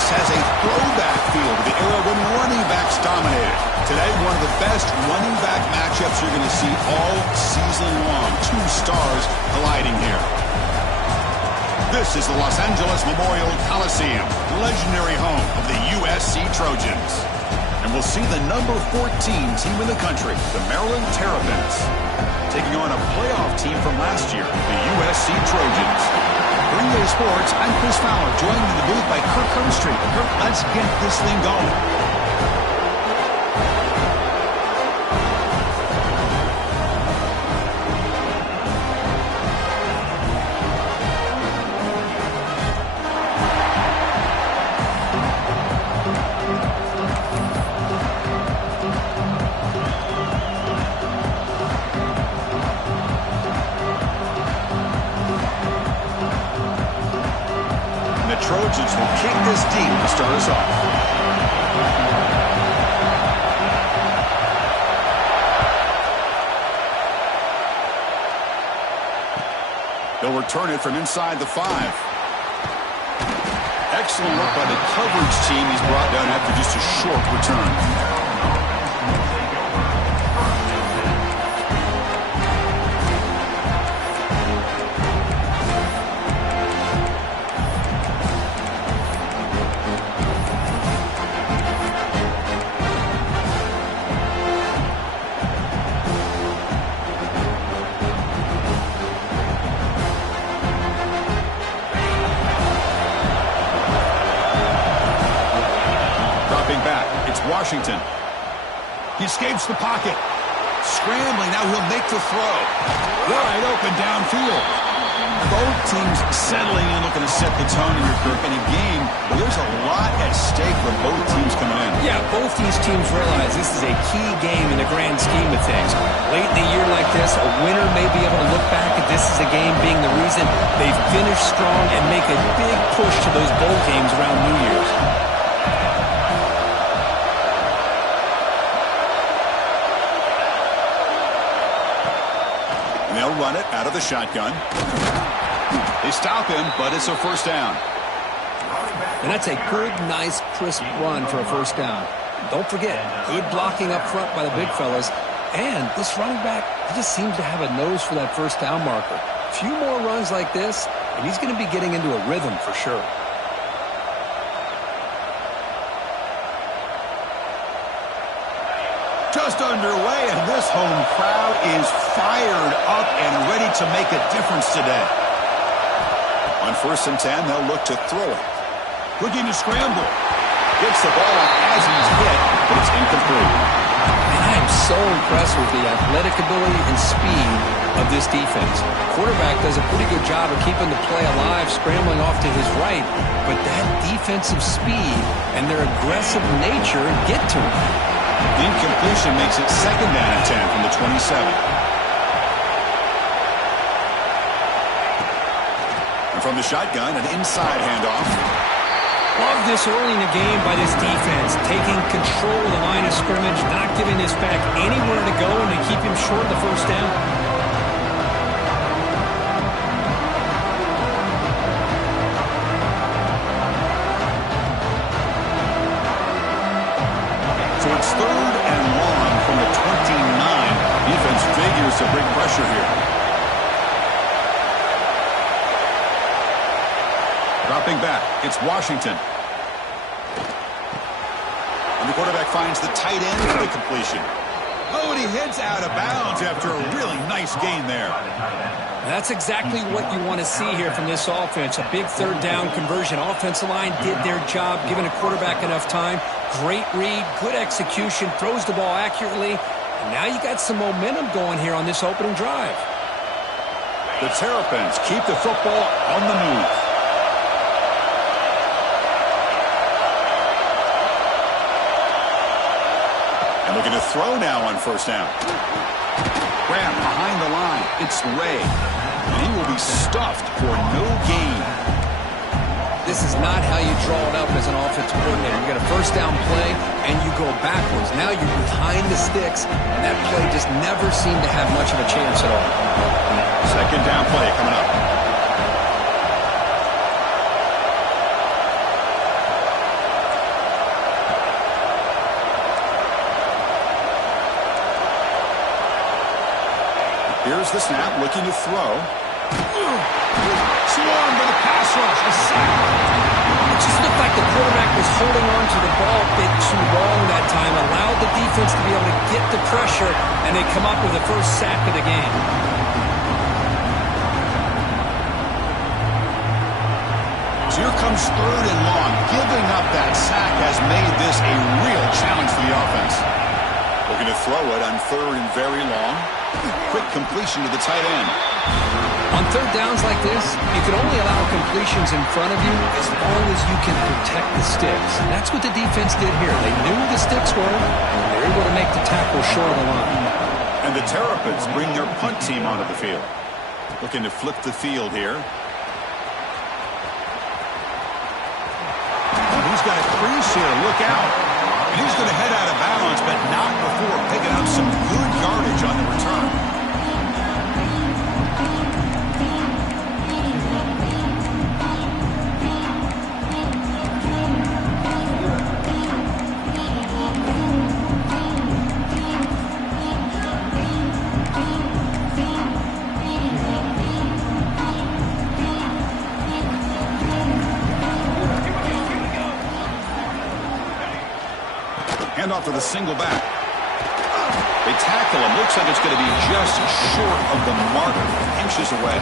Dallas has a throwback feel to the era when running backs dominated. Today, one of the best running back matchups you're going to see all season long. Two stars colliding here. This is the Los Angeles Memorial Coliseum, legendary home of the USC Trojans. And we'll see the number 14 team in the country, the Maryland Terrapins, taking on a playoff team from last year, the USC Trojans. Green Bay Sports, I'm Chris Fowler, joined in the booth by Kirk Herbstreit. Kirk, let's get this thing going. Trojans will kick this deep to start us off. They'll return it from inside the 5. Excellent work by the coverage team. He's brought down after just a short return. Washington. He escapes the pocket. Scrambling, now he'll make the throw. Wide open downfield. Both teams settling in, looking to set the tone in your Kirk in a game where there's a lot at stake for both teams coming in. Yeah, both these teams realize this is a key game in the grand scheme of things. Late in the year like this, a winner may be able to look back at this as a game being the reason they finish strong and make a big push to those bowl games around New Year's. They'll run it out of the shotgun. They stop him, but it's a first down. And that's a good, nice, crisp run for a first down. Don't forget, good blocking up front by the big fellas. And this running back, he just seems to have a nose for that first down marker. A few more runs like this, and he's going to be getting into a rhythm for sure. Just underway, and this home crowd is fired up and ready to make a difference today. On 1st and 10, they'll look to throw it. Looking to scramble. Gets the ball up as he's hit, but it's incomplete. And I am so impressed with the athletic ability and speed of this defense. Quarterback does a pretty good job of keeping the play alive, scrambling off to his right, but that defensive speed and their aggressive nature get to him. Incompletion makes it 2nd down and 10 from the 27. And from the shotgun, an inside handoff. Love this early in the game by this defense, taking control of the line of scrimmage, not giving this back anywhere to go, and they keep him short of the first down. So it's 3rd and long from the 29. Defense figures to bring pressure here. Dropping back, it's Washington. And the quarterback finds the tight end for the completion. Oh, and he heads out of bounds after a really nice gain there. That's exactly what you want to see here from this offense. A big 3rd down conversion. Offensive line did their job, giving a quarterback enough time. Great read, good execution, throws the ball accurately. And now you got some momentum going here on this opening drive. The Terrapins keep the football on the move. And looking to throw now on 1st down. Grab behind the line. It's Ray. And he will be stuffed for no gain. This is not how you draw it up as an offensive coordinator. You get a 1st down play, and you go backwards. Now you're behind the sticks, and that play just never seemed to have much of a chance at all. 2nd down play coming up. Here's the snap, looking to throw. Swarmed by the pass rush. A sack. It just looked like the quarterback was holding on to the ball a bit too long that time, allowed the defense to be able to get the pressure, and they come up with the first sack of the game. So here comes 3rd and long. Giving up that sack has made this a real challenge for the offense. Looking to throw it on 3rd and very long. Quick completion to the tight end. On 3rd downs like this, you can only allow completions in front of you as long as you can protect the sticks. And that's what the defense did here. They knew the sticks were, and they were able to make the tackle short of the line. And the Terrapins bring their punt team onto the field. Looking to flip the field here. Oh, he's got a crease here. Look out. And he's going to head out of bounds, but not before picking up some good yardage on the return. Handoff to the single back. They tackle him. Looks like it's going to be just short of the mark. Inches away.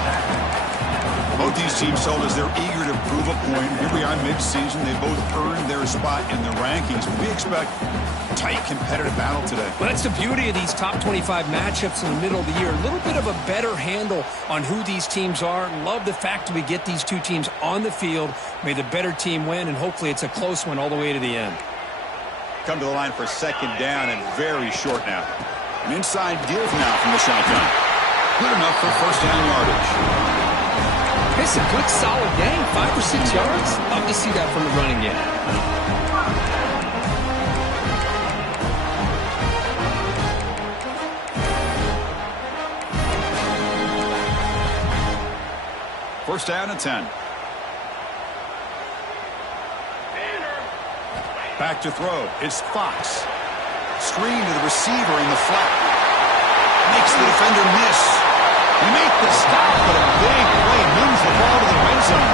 Both these teams told us they're eager to prove a point. Here we are mid-season. They both earned their spot in the rankings. But we expect tight, competitive battle today. Well, that's the beauty of these top 25 matchups in the middle of the year. A little bit of a better handle on who these teams are. Love the fact that we get these two teams on the field. May the better team win, and hopefully it's a close one all the way to the end. Come to the line for 2nd down and very short now. An inside give now from the shotgun. Good enough for 1st down yardage. It's a good solid game, 5 or 6 yards. Love to see that from the running game. First down and 10. Back to throw. It's Fox. Screen to the receiver in the flat. Makes the defender miss. He made the stop, but a big play moves the ball to the red zone.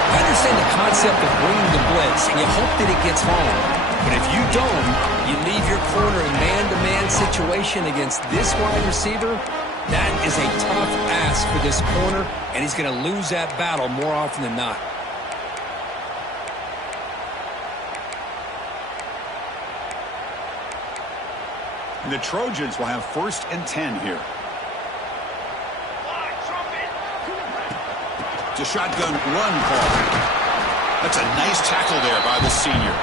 I understand the concept of bringing the blitz, and you hope that it gets home. But if you don't, you leave your corner in man-to-man situation against this wide receiver. That is a tough ask for this corner, and he's going to lose that battle more often than not. And the Trojans will have 1st and 10 here. It's a shotgun run call. That's a nice tackle there by the senior.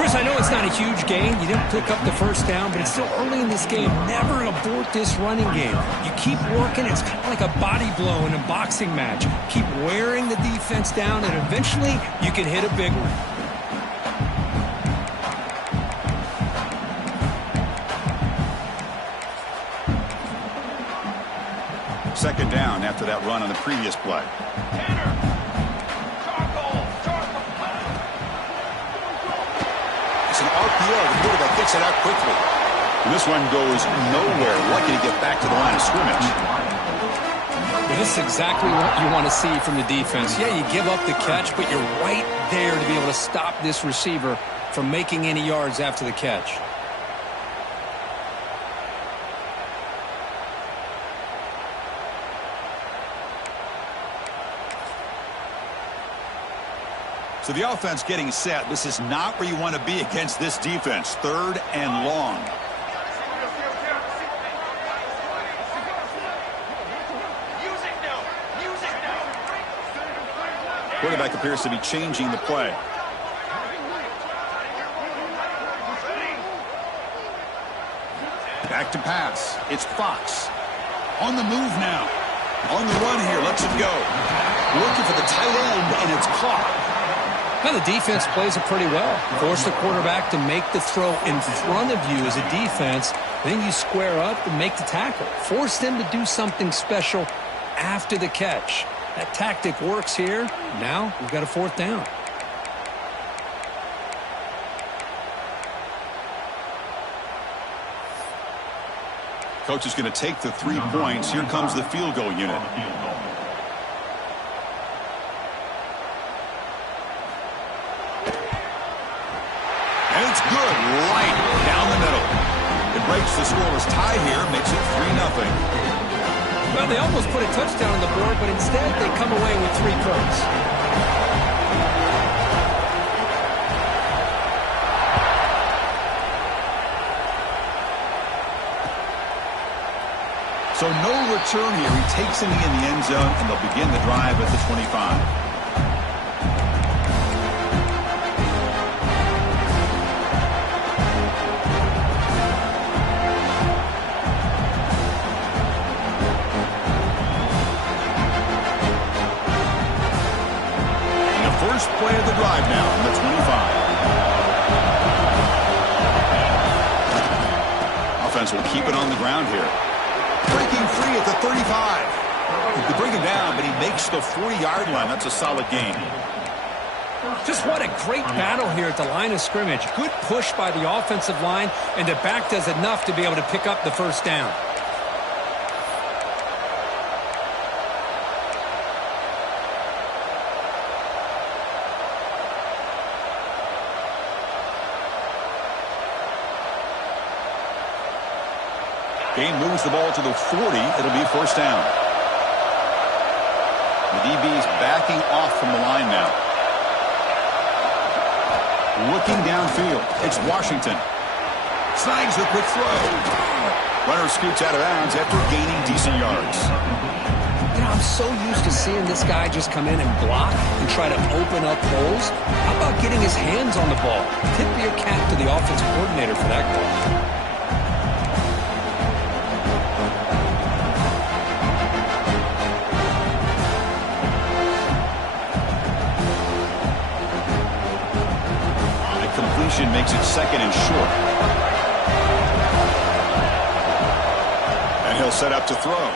Chris, I know it's not a huge gain. You didn't pick up the 1st down, but it's still early in this game. Never abort this running game. You keep working. It's kind of like a body blow in a boxing match. Keep wearing the defense down, and eventually you can hit a big one. 2nd down after that run on the previous play. It's an RPO. The quarterback gets it out quickly. And this one goes nowhere. Lucky to get back to the line of scrimmage. This is exactly what you want to see from the defense. Yeah, you give up the catch, but you're right there to be able to stop this receiver from making any yards after the catch. So the offense getting set. This is not where you want to be against this defense. 3rd and long. Quarterback appears to be changing the play. Back to pass. It's Fox. On the move now. On the run here. Lets it go. Looking for the tight end, and it's caught. Well, the defense plays it pretty well. Force the quarterback to make the throw in front of you as a defense. Then you square up and make the tackle. Force them to do something special after the catch. That tactic works here. Now we've got a 4th down. Coach is going to take the 3 points. Here comes the field goal unit. And it's good, right down the middle. It breaks the scoreless tie here, makes it 3-0. Well, they almost put a touchdown on the board, but instead they come away with 3 points. So no return here. He takes it in the end zone, and they'll begin the drive at the 25. First play of the drive now on the 25. Offense will keep it on the ground here. Breaking free at the 35. They bring him down, but he makes the 40-yard line. That's a solid gain. Just what a great battle here at the line of scrimmage. Good push by the offensive line, and the back does enough to be able to pick up the first down. Game moves the ball to the 40. It'll be first down. The DB's backing off from the line now. Looking downfield. It's Washington. Snags the quick throw. Runner scoots out of bounds after gaining decent yards. You know, I'm so used to seeing this guy just come in and block and try to open up holes. How about getting his hands on the ball? Tip your cap to the offensive coordinator for that call. Makes it second and short. And he'll set up to throw.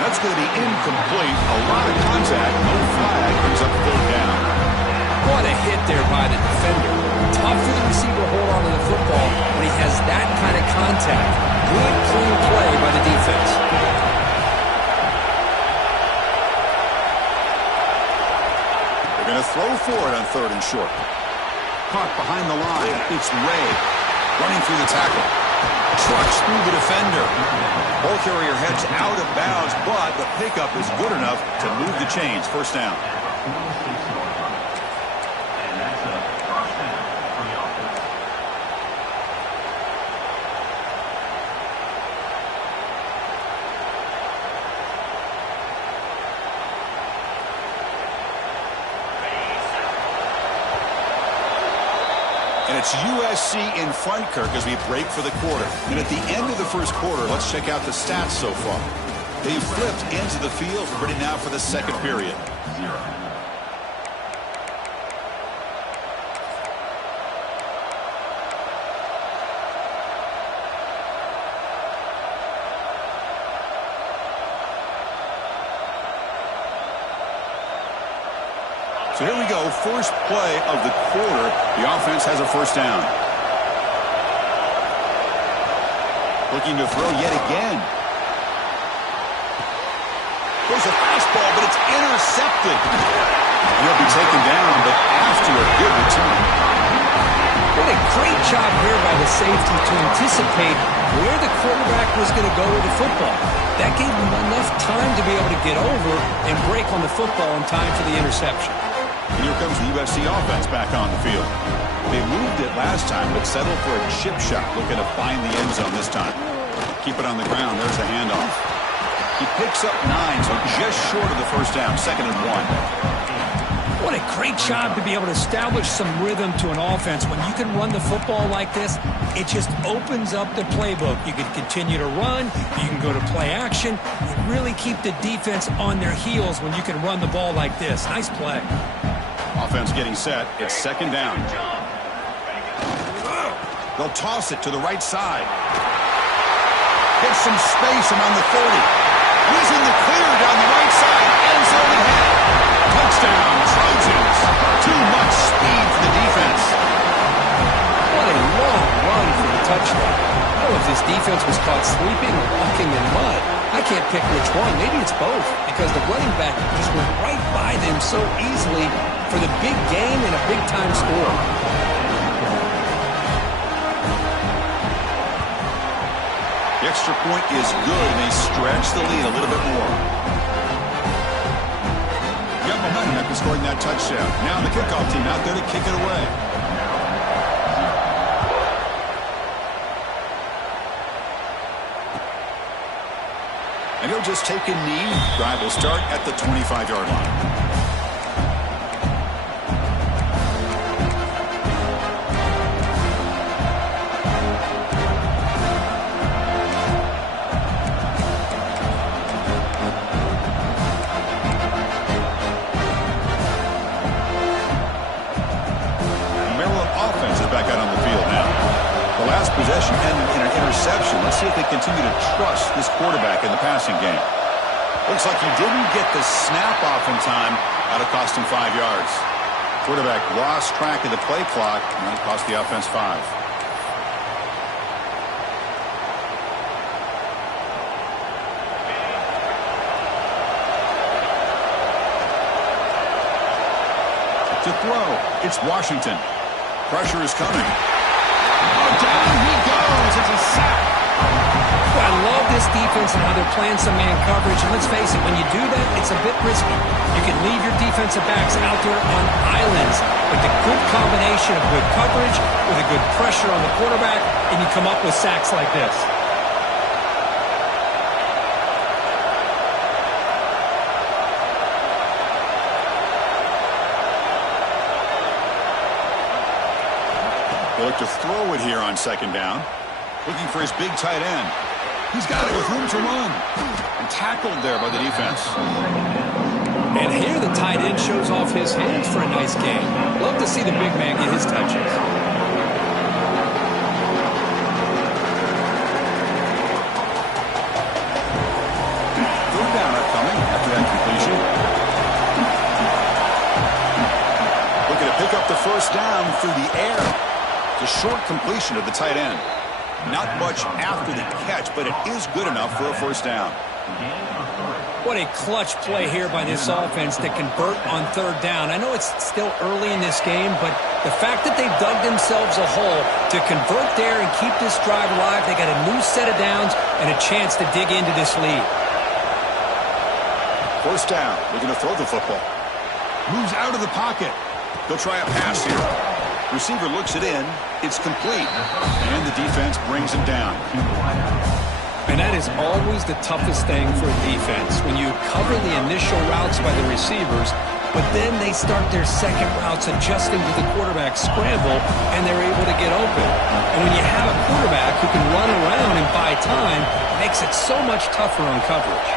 That's going to be incomplete. A lot of contact. No flag. Brings up third down. What a hit there by the defender. Tough for the receiver to hold on to the football when he has that kind of contact. Good, clean play by the defense. They're going to throw for it on third and short. Caught behind the line. It's Ray running through the tackle. Trucks through the defender. Ball carrier heads out of bounds, but the pickup is good enough to move the chains. First down. And it's USC in front, Kirk, as we break for the quarter. And at the end of the first quarter, let's check out the stats so far. They've flipped into the field, ready now for the second period. So here we go, first play of the quarter. The offense has a first down. Looking to throw yet again. There's a fastball, but it's intercepted. He'll be taken down, but after a good return. What a great job here by the safety to anticipate where the quarterback was going to go with the football. That gave him enough time to be able to get over and break on the football in time for the interception. And here comes the USC offense back on the field. They moved it last time, but settled for a chip shot, looking to find the end zone this time. Keep it on the ground. There's the handoff. He picks up 9, so just short of the first down, 2nd and 1. What a great job to be able to establish some rhythm to an offense. When you can run the football like this, it just opens up the playbook. You can continue to run. You can go to play action. You really keep the defense on their heels when you can run the ball like this. Nice play. Offense getting set. It's 2nd down. They'll toss it to the right side. Gets some space around the 30. He's in the clear down the right side. End zone ahead. Touchdown, Trojans. Too much speed for the defense. What a long run for the touchdown. know if this defense was caught sleeping or walking in mud. I can't pick which one. Maybe it's both, because the running back just went right by them so easily for the big gain and a big-time score. The extra point is good, and they stretch the lead a little bit more. You have momentum after scoring that touchdown. Now the kickoff team out there to kick it away. And he'll just take a knee. Drive will start at the 25-yard line. Possession ended in an interception. Let's see if they continue to trust this quarterback in the passing game. Looks like he didn't get the snap off in time. That'll cost him 5 yards. Quarterback lost track of the play clock, and that cost the offense 5. To throw, it's Washington. Pressure is coming. Down he goes. It's a sack. Well, I love this defense and how they're playing some man coverage. And let's face it, when you do that, it's a bit risky. You can leave your defensive backs out there on islands. But the good combination of good coverage with a good pressure on the quarterback, and you come up with sacks like this. They look to throw it here on second down. Looking for his big tight end. He's got it with room to run. And tackled there by the defense. And here the tight end shows off his hands for a nice gain. Love to see the big man get his touches. Third down upcoming after that completion. Looking to pick up the first down through the air. The short completion of the tight end. Not much after the catch, but it is good enough for a first down. What a clutch play here by this offense to convert on third down. I know it's still early in this game, but the fact that they've dug themselves a hole to convert there and keep this drive alive, they got a new set of downs and a chance to dig into this lead. First down, looking to throw the football. Moves out of the pocket. He'll try a pass here. Receiver looks it in. It's complete. And the defense brings him down. And that is always the toughest thing for a defense, when you cover the initial routes by the receivers, but then they start their second routes adjusting to the quarterback scramble, and they're able to get open. And when you have a quarterback who can run around and buy time, it makes it so much tougher on coverage.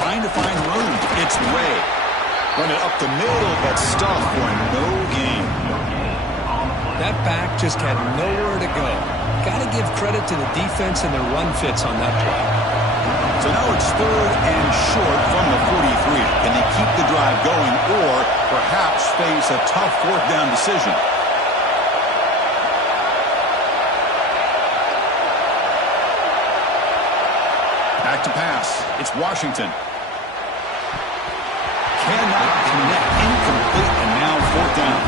Trying to find room. It's Ray. Running up the middle, but stuffed for no gain. That back just had nowhere to go. Got to give credit to the defense and their run fits on that play. So now it's third and short from the 43. Can they keep the drive going or perhaps face a tough fourth down decision? Back to pass. It's Washington. Cannot connect. Incomplete, and now fourth down.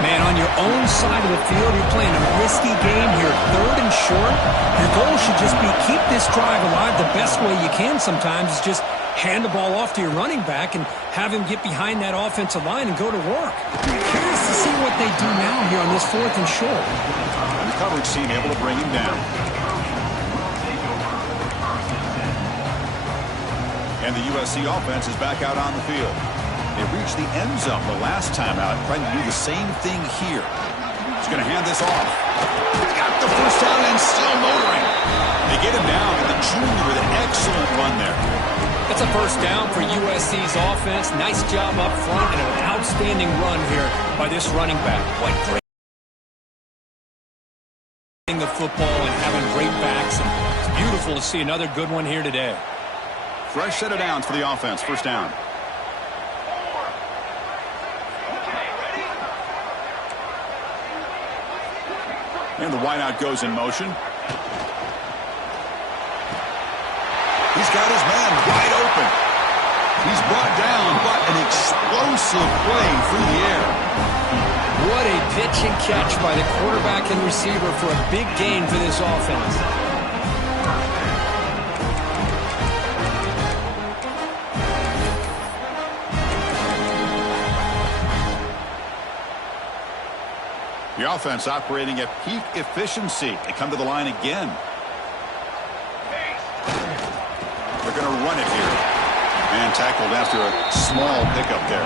Man, on your own side of the field, you're playing a risky game here. Third and short. Your goal should just be keep this drive alive the best way you can sometimes is just hand the ball off to your running back and have him get behind that offensive line and go to work. Curious to see what they do now here on this fourth and short. And the coverage team able to bring him down. And the USC offense is back out on the field. They reached the end zone the last time out, trying to do the same thing here. He's going to hand this off. Got the first down and still motoring. They get him down, and the junior with an excellent run there. That's a first down for USC's offense. Nice job up front and an outstanding run here by this running back. What great the football and having great backs. And it's beautiful to see another good one here today. Fresh set of downs for the offense. First down. And the wideout goes in motion. He's got his man wide open. He's brought down, but an explosive play through the air. What a pitch and catch by the quarterback and receiver for a big gain for this offense. The offense operating at peak efficiency. They come to the line again. They're going to run it here. And tackled after a small pickup there.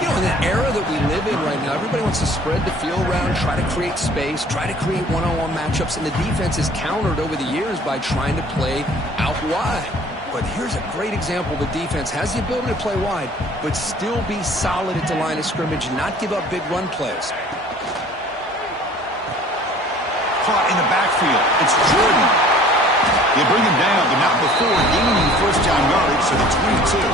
You know, in the era that we live in right now, everybody wants to spread the field around, try to create space, try to create one-on-one matchups, and the defense is countered over the years by trying to play out wide. But here's a great example. The defense has the ability to play wide, but still be solid at the line of scrimmage and not give up big run plays. Caught in the backfield. It's Jordan. They bring him down, but not before gaining first down yardage to the 22.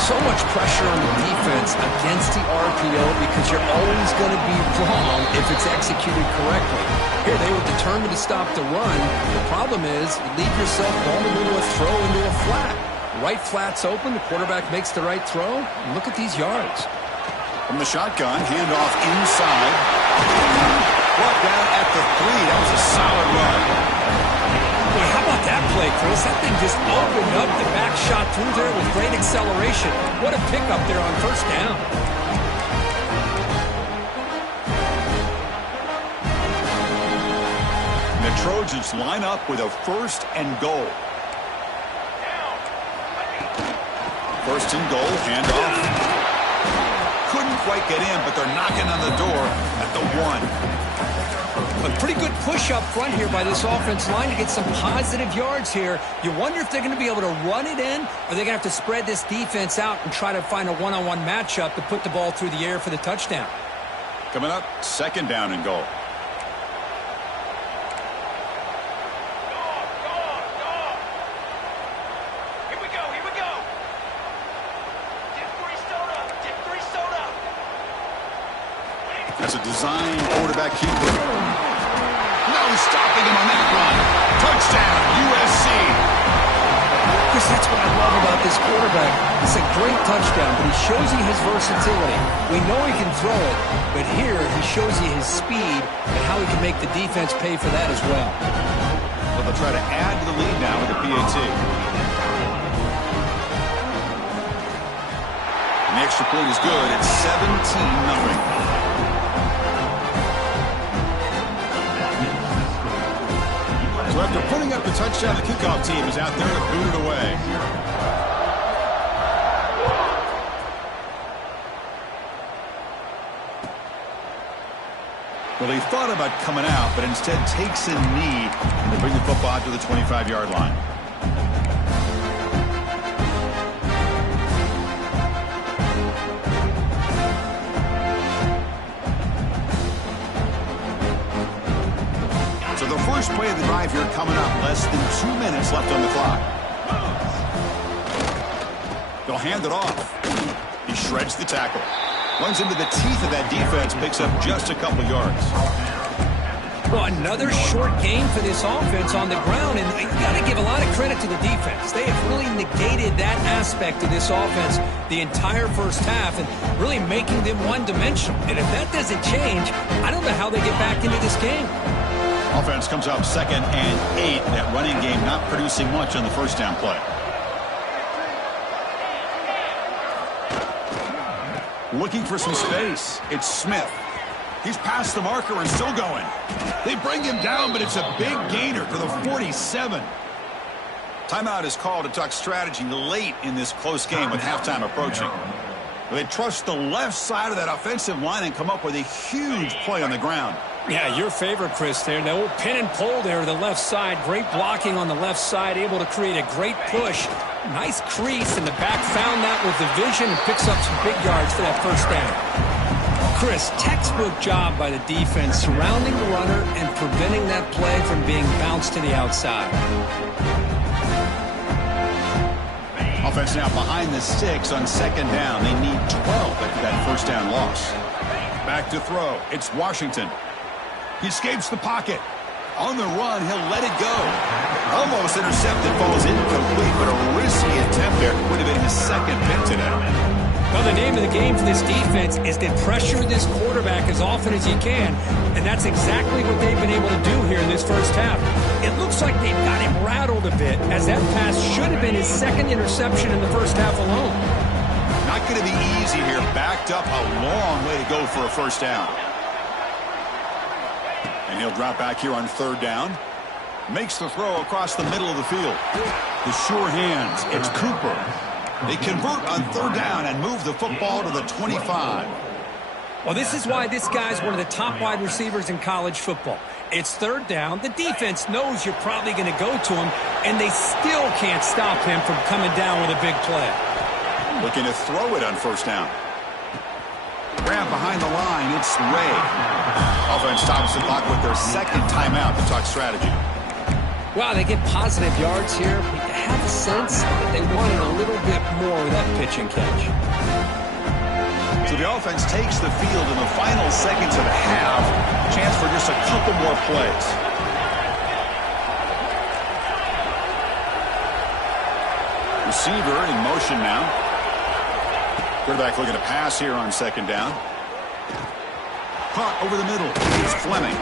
So much pressure on the defense against the RPO because you're always going to be wrong if it's executed correctly. Here, they were determined to stop the run. The problem is you leave yourself vulnerable to a throw into a flat. Right flat's open. The quarterback makes the right throw. And look at these yards. From the shotgun, handoff inside. Brought down at the 3. That was a solid run. Boy, how about that play, Chris? That thing just opened up. The back shot through there with great acceleration. What a pickup there on first down. The Trojans line up with a first and goal. First and goal, handoff. Couldn't quite get in, but they're knocking on the door at the 1. A pretty good push up front here by this offense line to get some positive yards here. You wonder if they're going to be able to run it in, or they're going to have to spread this defense out and try to find a one-on-one matchup to put the ball through the air for the touchdown. Coming up, second down and goal. That's a design quarterback keeper. No stopping him on that run. Touchdown, USC. Chris, that's what I love about this quarterback. It's a great touchdown, but he shows you his versatility. We know he can throw it, but here he shows you his speed and how he can make the defense pay for that as well. But they'll try to add to the lead now with the PAT. And the extra point is good. It's 17-0. So after putting up the touchdown, the kickoff team is out there to boot it away. Well, he thought about coming out, but instead takes a knee to bring the football to the 25-yard line. So the first play of the drive here coming up. Less than 2 minutes left on the clock. They'll hand it off. He shreds the tackle. Runs into the teeth of that defense, picks up just a couple yards. Well, another short gain for this offense on the ground, and you got to give a lot of credit to the defense. They have really negated that aspect of this offense the entire first half and really making them one-dimensional. And if that doesn't change, I don't know how they get back into this game. Offense comes up 2nd and 8. That running game not producing much on the first down play. Looking for some space. It's Smith. He's past the marker and still going. They bring him down, but it's a big gainer to the 47. Timeout is called to talk strategy late in this close game with halftime approaching. They trust the left side of that offensive line and come up with a huge play on the ground. Yeah, your favorite, Chris, there. The old pin and pull there to the left side. Great blocking on the left side, able to create a great push. Nice crease, and the back found that with the vision and picks up some big yards for that first down. Chris, textbook job by the defense surrounding the runner and preventing that play from being bounced to the outside. Offense now behind the 6 on 2nd down. They need 12 after that first down loss. Back to throw. It's Washington. He escapes the pocket. On the run, he'll let it go. Almost intercepted, falls incomplete, but a risky attempt there. Would have been his second pick today. Well, the name of the game for this defense is to pressure this quarterback as often as you can, and that's exactly what they've been able to do here in this first half. It looks like they've got him rattled a bit, as that pass should have been his second interception in the first half alone. Not going to be easy here. Backed up a long way to go for a first down. And he'll drop back here on third down. Makes the throw across the middle of the field. The sure hands. It's Cooper. They convert on third down and move the football to the 25. Well, this is why this guy's one of the top wide receivers in college football. It's third down. The defense knows you're probably going to go to him, and they still can't stop him from coming down with a big play. Looking to throw it on first down. Grab behind the line. It's Ray. Offense stops the clock with their second timeout to talk strategy. Wow, they get positive yards here. You have a sense that they wanted a little bit more of that pitch and catch. So the offense takes the field in the final seconds of the half. Chance for just a couple more plays. Receiver in motion now. Quarterback looking to pass here on second down. Caught over the middle. It's Fleming.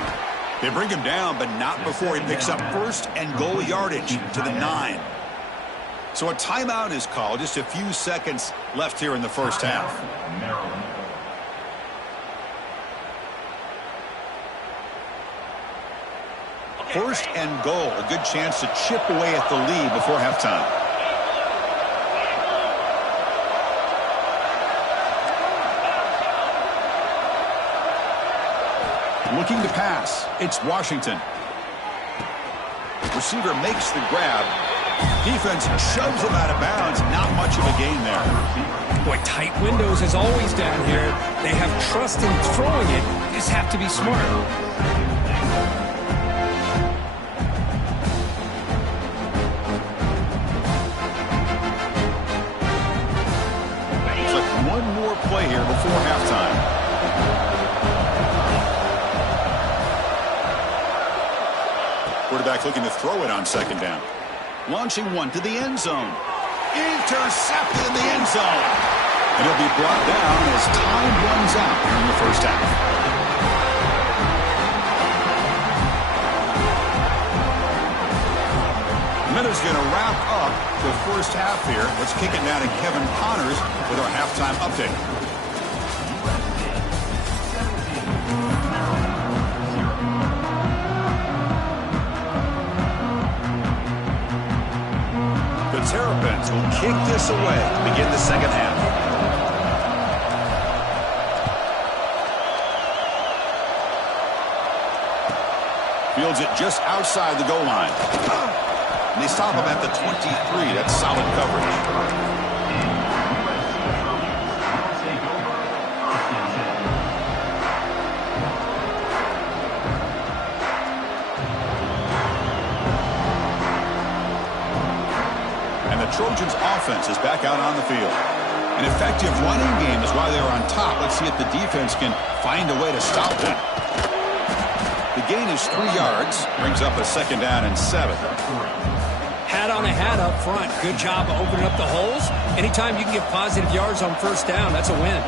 They bring him down, but not before he picks up first and goal yardage to the 9. So a timeout is called. Just a few seconds left here in the first half. First and goal. A good chance to chip away at the lead before halftime. Looking to pass. It's Washington. Receiver makes the grab. Defense shoves him out of bounds. Not much of a gain there. Boy, tight windows as always down here. They have trust in throwing it. You just have to be smart. Looks like one more play here before halftime. Quarterback looking to throw it on second down. Launching one to the end zone. Intercepted in the end zone. And it'll be brought down as time runs out here in the first half. Miller's going to wrap up the first half here. Let's kick it down to Kevin Connors with our halftime update. Terrapins will kick this away to begin the second half. Fields it just outside the goal line. And they stop him at the 23. That's solid coverage. Trojans offense is back out on the field. An effective running game is why they're on top. Let's see if the defense can find a way to stop them. The gain is 3 yards. Brings up a second down and 7. Hat on a hat up front. Good job of opening up the holes. Anytime you can get positive yards on first down, that's a win.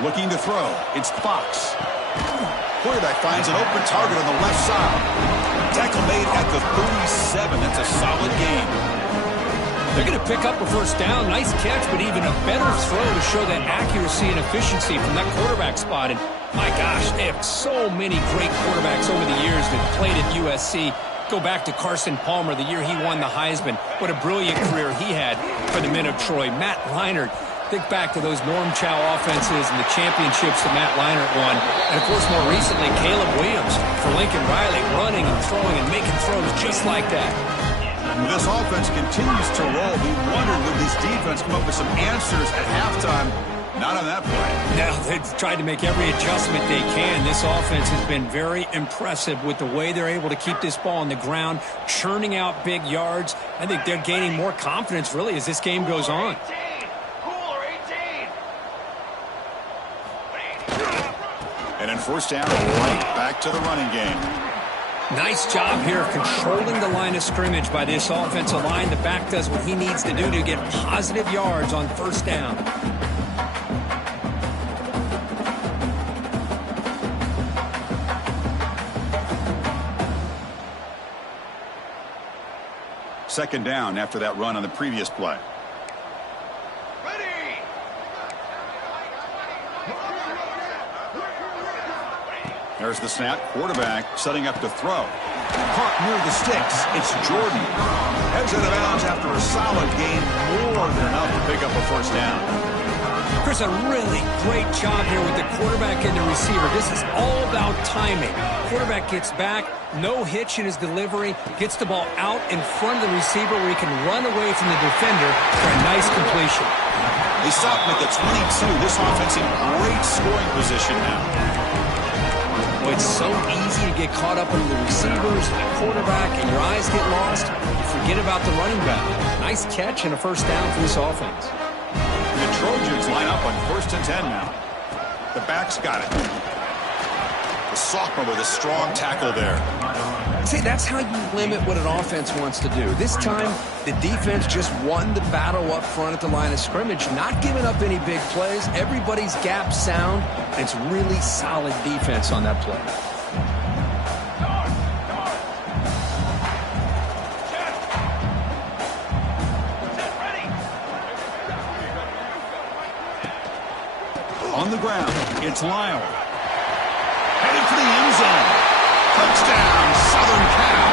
Looking to throw. It's Fox. Quarterback finds an open target on the left side. Tackle made at the 37. That's a solid gain. They're going to pick up a first down. Nice catch, but even a better throw to show that accuracy and efficiency from that quarterback spot. And my gosh, they have so many great quarterbacks over the years that played at USC. Go back to Carson Palmer, the year he won the Heisman. What a brilliant career he had for the men of Troy. Matt Leinart. Think back to those Norm Chow offenses and the championships that Matt Leinart won. And, of course, more recently, Caleb Williams for Lincoln Riley, running and throwing and making throws just like that. This offense continues to roll. We wondered, would this defense come up with some answers at halftime? Not on that play. No, they've tried to make every adjustment they can. This offense has been very impressive with the way they're able to keep this ball on the ground, churning out big yards. I think they're gaining more confidence, really, as this game goes on. And then first down, right back to the running game. Nice job here of controlling the line of scrimmage by this offensive line. The back does what he needs to do to get positive yards on first down. Second down after that run on the previous play. There's the snap. Quarterback setting up to throw. Caught near the sticks. It's Jordan. Heads out of bounds after a solid gain. More than enough to pick up a first down. Chris, a really great job here with the quarterback and the receiver. This is all about timing. Quarterback gets back, no hitch in his delivery, gets the ball out in front of the receiver where he can run away from the defender for a nice completion. They stop him at the 22. This offense in great scoring position now. Well, it's so easy to get caught up in the receivers and the quarterback, and your eyes get lost. You forget about the running back. Nice catch and a first down for this offense. The Trojans line up on 1st and 10 now. The back's got it. The sophomore with a strong tackle there. See, that's how you limit what an offense wants to do. This time, the defense just won the battle up front at the line of scrimmage, not giving up any big plays. Everybody's gap sound. It's really solid defense on that play. On the ground, it's Lyle. Headed for the end zone. Touchdown, Southern Cal.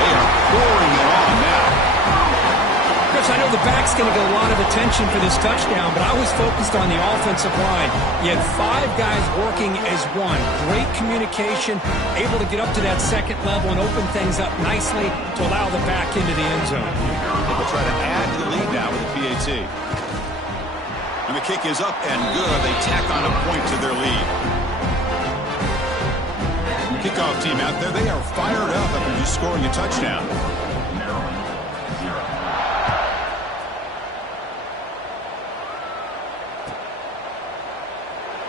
They are pouring it on now. Chris, I know the back's going to get a lot of attention for this touchdown, but I was focused on the offensive line. You had 5 guys working as one. Great communication, able to get up to that second level and open things up nicely to allow the back into the end zone. They'll try to add to the lead now with the PAT. And the kick is up and good. They tack on a point to their lead. Kickoff team out there, they are fired up after just scoring a touchdown.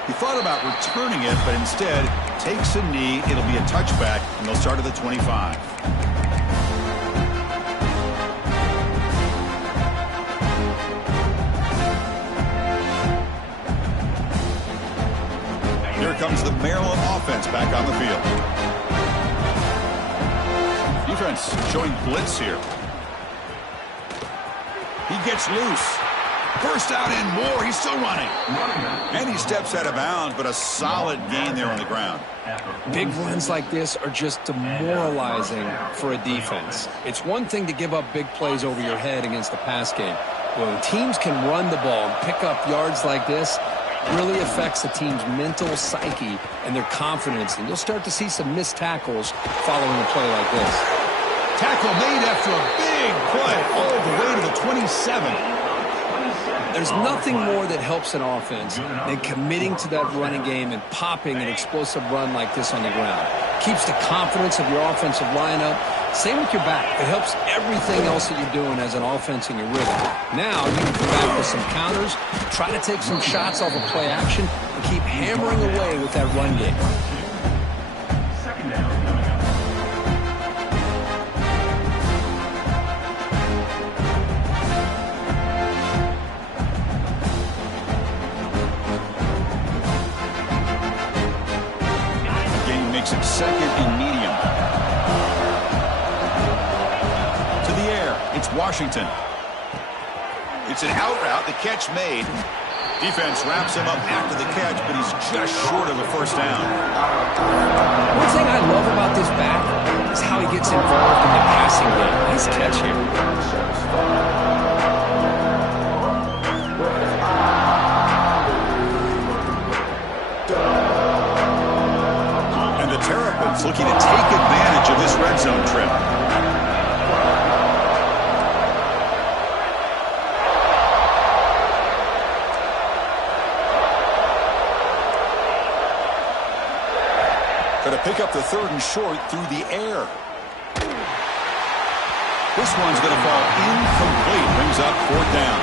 He thought about returning it, but instead takes a knee. It'll be a touchback, and they'll start at the 25. Here comes the Maryland offense back on the field. Defense showing blitz here. He gets loose. First out and more. He's still running. And he steps out of bounds, but a solid gain there on the ground. Big runs like this are just demoralizing for a defense. It's one thing to give up big plays over your head against the pass game. When teams can run the ball and pick up yards like this, really affects the team's mental psyche and their confidence. And you'll start to see some missed tackles following a play like this. Tackle made after a big play all the way to the 27. There's nothing more that helps an offense than committing to that running game and popping an explosive run like this on the ground. Keeps the confidence of your offensive lineup. Same with your back. It helps everything else that you're doing as an offense in your rhythm. Now you can come back with some counters, try to take some shots off of play action, and keep hammering away with that run game. Second and medium. To the air, it's Washington. It's an out route, the catch made. Defense wraps him up after the catch, but he's just short of a first down. One thing I love about this back is how he gets involved in the passing game. Nice catch here. Terrapins looking to take advantage of this red zone trip. Going to pick up the 3rd and short through the air. This one's going to fall incomplete. Brings up 4th down.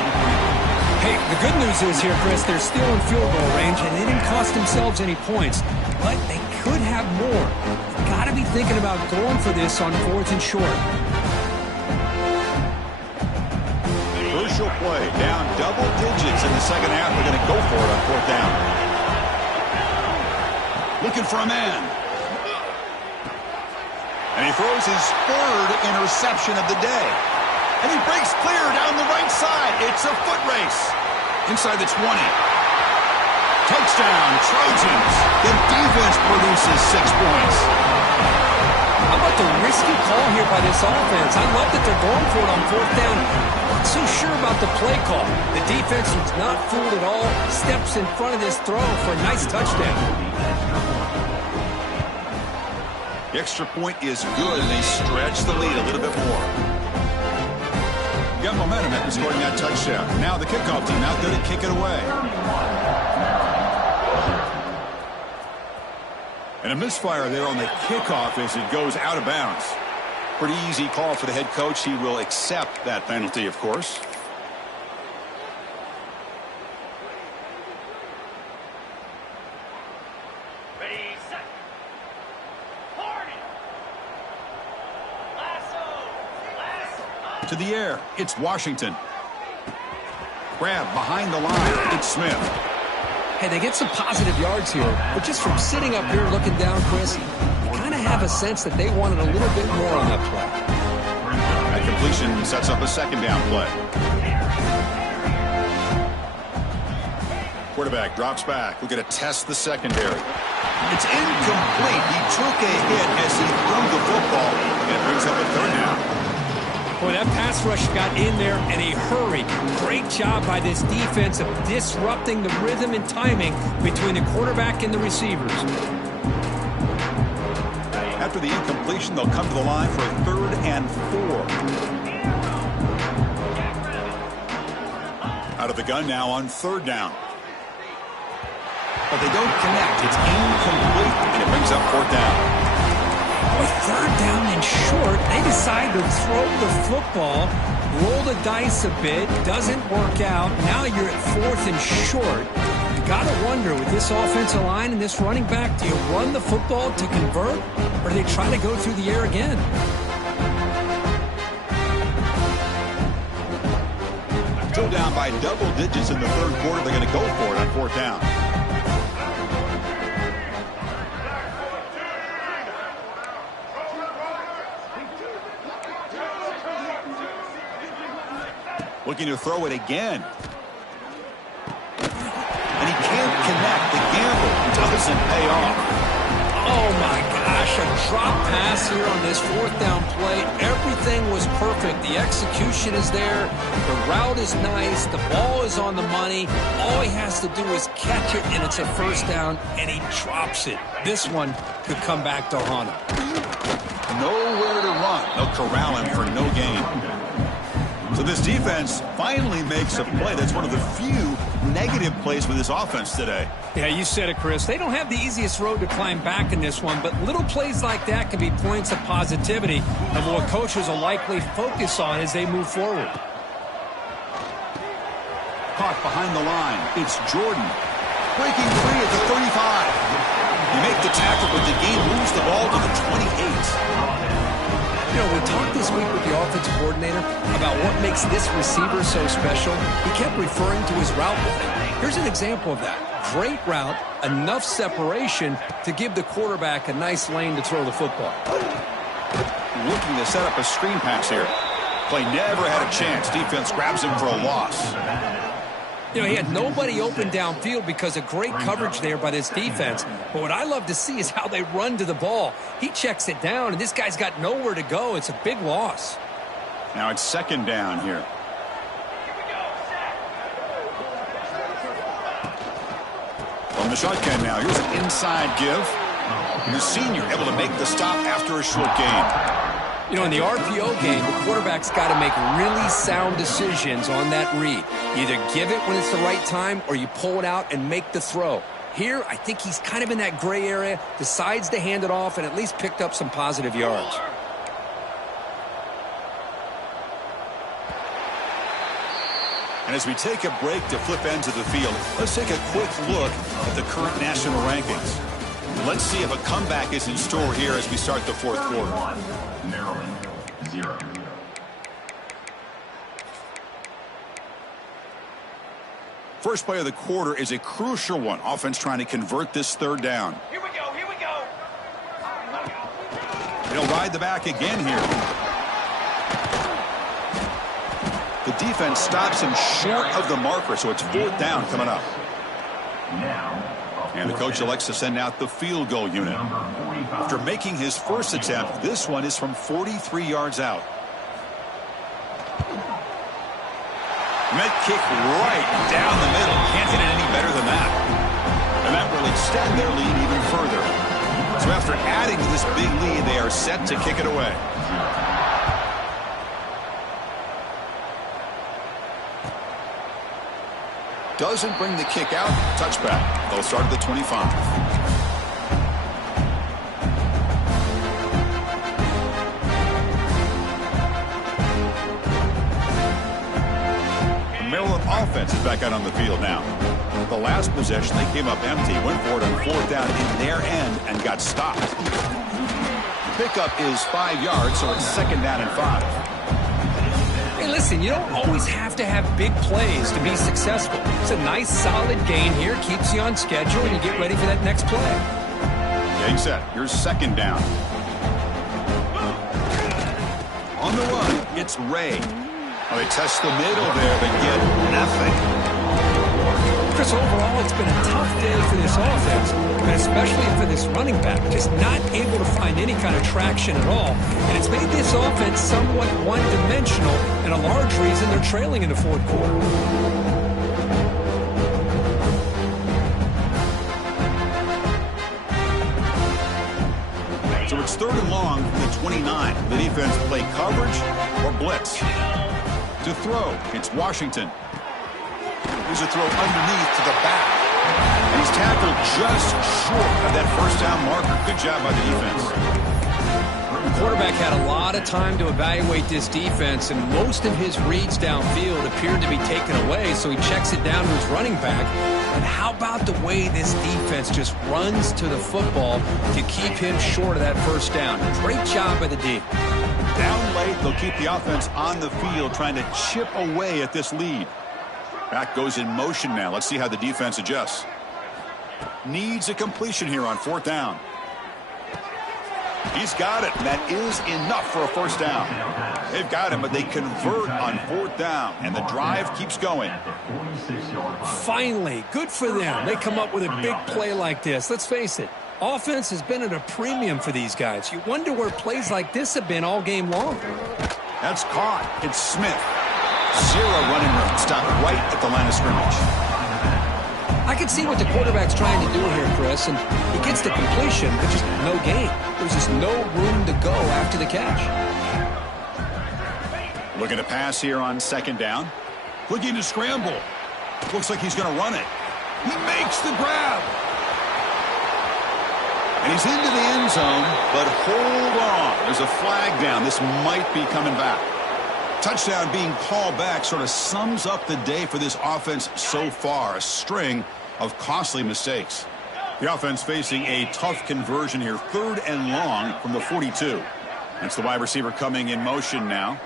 Hey, the good news is here, Chris, they're still in field goal range, and they didn't cost themselves any points. But they could have more. You've got to be thinking about going for this on 4th and short. Crucial play. Down double digits in the second half. They're going to go for it on 4th down. Looking for a man. And he throws his 3rd interception of the day. And he breaks clear down the right side. It's a foot race. Inside the 20. Touchdown, Trojans. The defense produces 6 points. How about the risky call here by this offense? I love that they're going for it on 4th down. Not so sure about the play call. The defense is not fooled at all. Steps in front of this throw for a nice touchdown. The extra point is good, and they stretch the lead a little bit more. Got momentum after scoring that touchdown. Now the kickoff team out there to kick it away. And a misfire there on the kickoff as it goes out of bounds. Pretty easy call for the head coach. He will accept that penalty, of course. To the air, it's Washington. Grab behind the line, it's Smith. Hey, they get some positive yards here, but just from sitting up here looking down, Chris, you kind of have a sense that they wanted a little bit more on that play. That completion sets up a 2nd down play. Quarterback drops back. We're going to test the secondary. It's incomplete. He took a hit as he threw the football, and it brings up a 3rd down. Boy, that pass rush got in there in a hurry. Great job by this defense of disrupting the rhythm and timing between the quarterback and the receivers. After the incompletion, they'll come to the line for a 3rd and 4. Out of the gun now on 3rd down. But they don't connect. It's incomplete, and it brings up 4th down. With 3rd down and short, they decide to throw the football, roll the dice a bit, doesn't work out. Now you're at 4th and short. You got to wonder, with this offensive line and this running back, do you run the football to convert, or do they try to go through the air again? Still down by double digits in the 3rd quarter. They're going to go for it on 4th down. Looking to throw it again. And he can't connect. The gamble doesn't pay off. Oh, my gosh. A drop pass here on this 4th down play. Everything was perfect. The execution is there. The route is nice. The ball is on the money. All he has to do is catch it, and it's a 1st down, and he drops it. This one could come back to haunt him. Nowhere to run. They'll corral him for no gain. So this defense finally makes a play. That's one of the few negative plays with this offense today. Yeah, you said it, Chris. They don't have the easiest road to climb back in this one, but little plays like that can be points of positivity of what coaches will likely focus on as they move forward. Caught behind the line. It's Jordan. Breaking free at the 35. You make the tackle, but the game moves the ball to the 28. You know, we talked this week with the offensive coordinator about what makes this receiver so special. He kept referring to his route running. Here's an example of that. Great route, enough separation to give the quarterback a nice lane to throw the football. Looking to set up a screen pass here. Play never had a chance. Defense grabs him for a loss. You know, he had nobody open downfield because of great coverage there by this defense. But what I love to see is how they run to the ball. He checks it down, and this guy's got nowhere to go. It's a big loss. Now it's 2nd down here. From the shotgun now, here's an inside give. And the senior able to make the stop after a short gain. You know, in the RPO game, the quarterback's got to make really sound decisions on that read. You either give it when it's the right time or you pull it out and make the throw. Here, I think he's kind of in that gray area, decides to hand it off and at least picked up some positive yards. And as we take a break to flip ends of the field, let's take a quick look at the current national rankings. Let's see if a comeback is in store here as we start the fourth quarter. Maryland, 0. First play of the quarter is a crucial one. Offense trying to convert this third down. Here we go, here we go. He'll ride the back again here. The defense stops him short of the marker, so it's fourth down coming up. And the coach elects to send out the field goal unit. After making his first attempt, this one is from 43 yards out. Met kick right down the middle. Can't hit it any better than that. And that will extend their lead even further. So after adding to this big lead, they are set to kick it away. Doesn't bring the kick out. Touchback. They'll start at the 25. Maryland offense is back out on the field now. The last possession, they came up empty, went for it on fourth down in their end and got stopped. The pickup is 5 yards, so it's second down and 5. Hey, listen, you don't always have to have big plays to be successful. It's a nice, solid gain here. Keeps you on schedule, and you get ready for that next play. Getting set. Here's second down. On the run, it's Ray. Well, they test the middle there, but get nothing. Chris, overall, it's been a tough day for this offense, but especially for this running back. Just not able to find any kind of traction at all. And it's made this offense somewhat one-dimensional, and a large reason they're trailing in the fourth quarter. So it's third and long from the 29. The defense play coverage or blitz. To throw, it's Washington. Here's a throw underneath to the back. And he's tackled just short of that first down marker. Good job by the defense. The quarterback had a lot of time to evaluate this defense, and most of his reads downfield appeared to be taken away, so he checks it down to his running back. And how about the way this defense just runs to the football to keep him short of that first down? Great job by the D. Down late, they'll keep the offense on the field trying to chip away at this lead. Back goes in motion now. Let's see how the defense adjusts. Needs a completion here on fourth down. He's got it. That is enough for a first down. They've got him, but they convert on fourth down, and the drive keeps going. Finally, good for them. They come up with a big play like this. Let's face it, offense has been at a premium for these guys. You wonder where plays like this have been all game long. That's caught. It's Smith. Zero running room. Stopped right at the line of scrimmage. I can see what the quarterback's trying to do here, Chris, and he gets the completion, but just no gain. There's just no room to go after the catch. Looking to pass here on second down. Looking to scramble. Looks like he's going to run it. He makes the grab. And he's into the end zone, but hold on. There's a flag down. This might be coming back. Touchdown being called back sort of sums up the day for this offense so far. A string of costly mistakes. The offense facing a tough conversion here. Third and long from the 42. That's the wide receiver coming in motion now.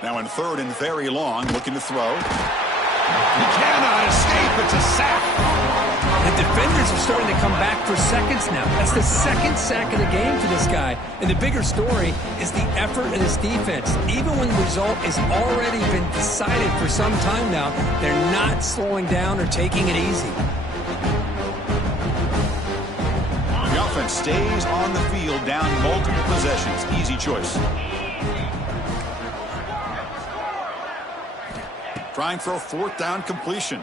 Now in third and very long, looking to throw. He cannot escape. It's a sack. The defenders are starting to come back for seconds now. That's the second sack of the game for this guy. And the bigger story is the effort of this defense. Even when the result has already been decided for some time now, they're not slowing down or taking it easy. The offense stays on the field down multiple possessions. Easy choice. Trying for a fourth down completion.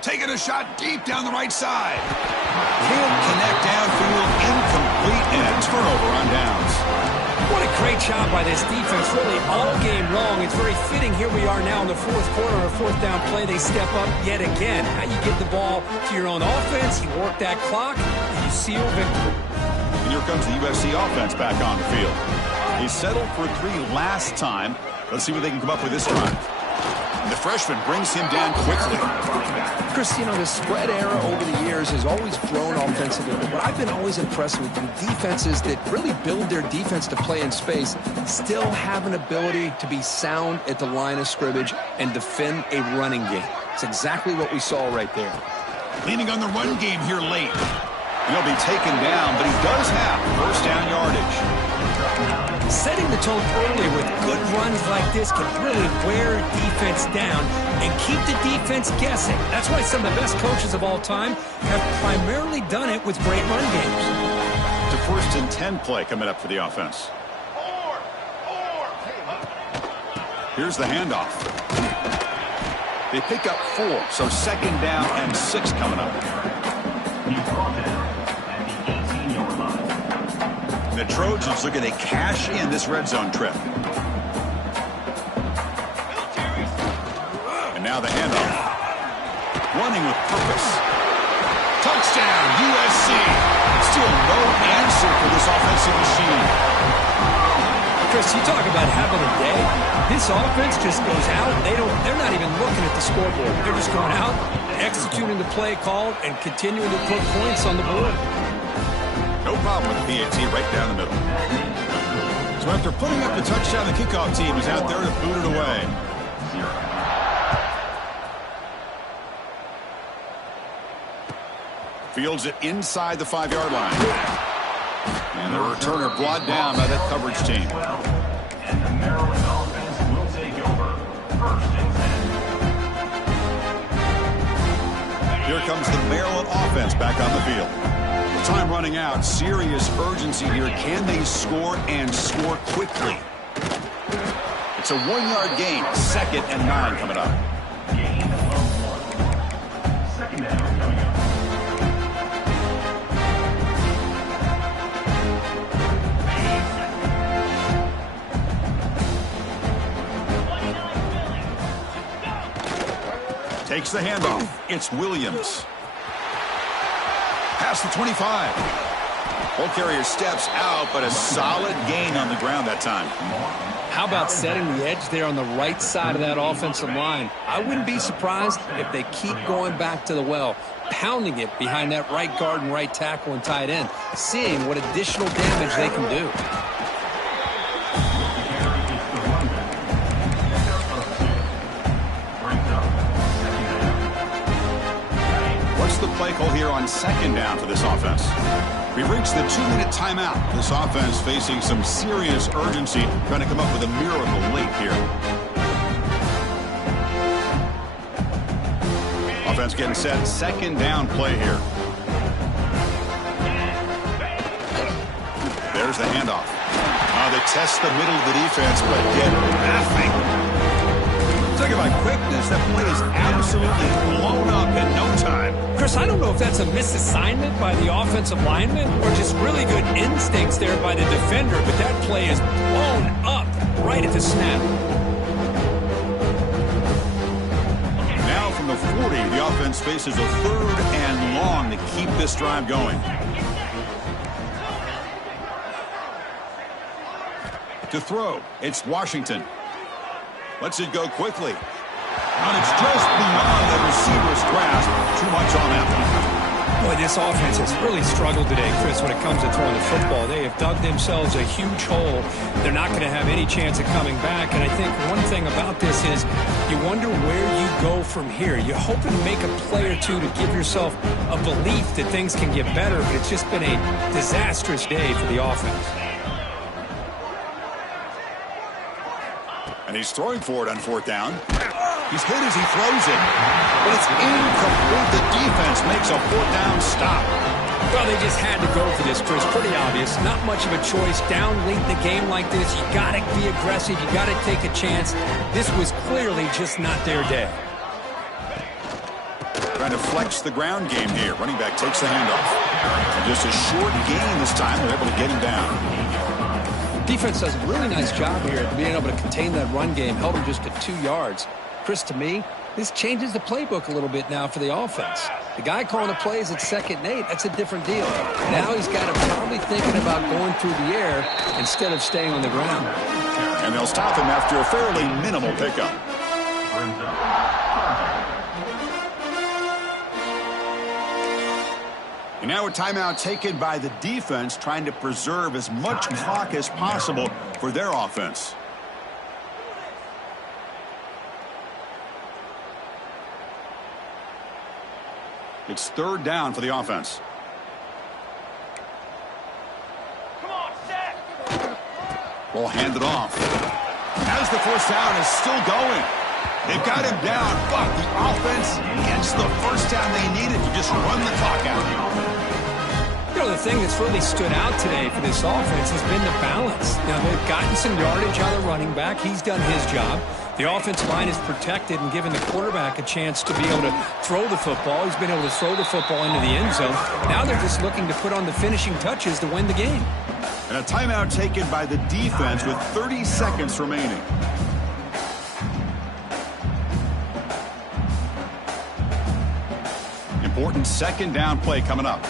Taking a shot deep down the right side. Can't connect downfield. Incomplete, and a turnover on downs. What a great job by this defense, really all game long. It's very fitting. Here we are now in the fourth quarter, a fourth down play. They step up yet again. How you get the ball to your own offense, you work that clock, and you seal victory. And here comes the USC offense back on the field. They settled for 3 last time. Let's see what they can come up with this time. And the freshman brings him down quickly. Chris, you know, the spread era over the years has always grown offensively, but what I've been always impressed with defenses that really build their defense to play in space still have an ability to be sound at the line of scrimmage and defend a running game. It's exactly what we saw right there. Leaning on the run game here late. He'll be taken down, but he does have first down yardage. Setting the tone early with good runs like this can really wear a defense down and keep the defense guessing. That's why some of the best coaches of all time have primarily done it with great run games. To 1st and 10 play coming up for the offense. Here's the handoff. They pick up 4, so 2nd down and 6 coming up. The Trojans looking to cash in this red zone trip. And now the handoff. Running with purpose. Touchdown, USC. Still no answer for this offensive machine. Chris, you talk about having a day. This offense just goes out. They're not even looking at the scoreboard. They're just going out, executing the play called, and continuing to put points on the board. No problem with the PAT right down the middle. So after putting up the touchdown, the kickoff team is out there to boot it away. Fields it inside the 5-yard line. And the returner brought down by that coverage team. And the Maryland offense will take over 1st and 10. Here comes the Maryland offense back on the field. Time running out. Serious urgency here. Can they score and score quickly? It's a 1-yard gain. 2nd and 9 coming up. Gain of 1. 2nd down coming up. Takes the handoff. It's Williams. Past the 25. Ball carrier steps out, but a solid gain on the ground that time. How about setting the edge there on the right side of that offensive line? I wouldn't be surprised if they keep going back to the well, pounding it behind that right guard and right tackle and tight end, seeing what additional damage they can do. What's the play call here on 2nd down for this offense? We've reached the 2-minute timeout. This offense facing some serious urgency, trying to come up with a miracle late here. Offense getting set. 2nd down play here. There's the handoff. They test the middle of the defense, but get nothing. Talk about quickness. That play is absolutely blown up in no time. Chris, I don't know if that's a misassignment by the offensive lineman or just really good instincts there by the defender, but that play is blown up right at the snap. Now from the 40, the offense faces a 3rd and long to keep this drive going. To throw, it's Washington. Lets it go quickly. And it's just beyond the receiver's grasp. Too much on that one. Boy, this offense has really struggled today, Chris, when it comes to throwing the football. They have dug themselves a huge hole. They're not going to have any chance of coming back. And I think one thing about this is you wonder where you go from here. You're hoping to make a play or two to give yourself a belief that things can get better, but it's just been a disastrous day for the offense. And he's throwing for it on 4th down. He's hit as he throws it. But it's incomplete. The defense makes a 4th down stop. Well, they just had to go for this, Chris. Pretty obvious. Not much of a choice. Down late in the game like this, you got to be aggressive. You got to take a chance. This was clearly just not their day. Trying to flex the ground game here. Running back takes the handoff. And just a short gain this time. They're able to get him down. Defense does a really nice job here at being able to contain that run game, held him just to 2 yards. Chris, to me, this changes the playbook a little bit now for the offense. The guy calling the plays at 2nd and 8, that's a different deal. Now he's got him probably thinking about going through the air instead of staying on the ground. And they'll stop him after a fairly minimal pickup. And now a timeout taken by the defense, trying to preserve as much clock as possible for their offense. It's third down for the offense. Come on, set. Ball handed off. As the first down is still going. They've got him down, but the offense gets the first down they needed to just run the clock out. You know, the thing that's really stood out today for this offense has been the balance. Now, they've gotten some yardage out of the running back. He's done his job. The offensive line is protected and given the quarterback a chance to be able to throw the football. He's been able to throw the football into the end zone. Now they're just looking to put on the finishing touches to win the game. And a timeout taken by the defense with 30 seconds remaining. Important second down play coming up.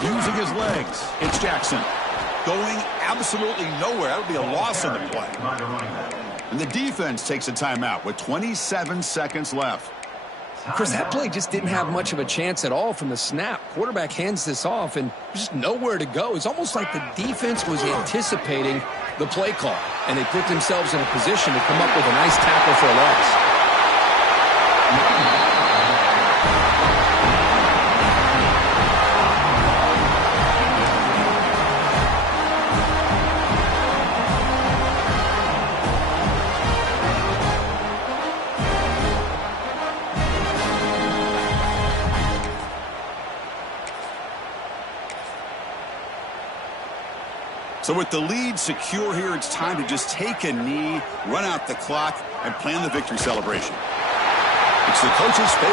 Using his legs, it's Jackson. Going absolutely nowhere. That would be a loss in the play. And the defense takes a timeout with 27 seconds left. Chris, that play just didn't have much of a chance at all from the snap. Quarterback hands this off, and there's just nowhere to go. It's almost like the defense was anticipating the play call, and they put themselves in a position to come up with a nice tackle for a loss. So with the lead secure here, it's time to just take a knee, run out the clock, and plan the victory celebration. It's the coach's favorite.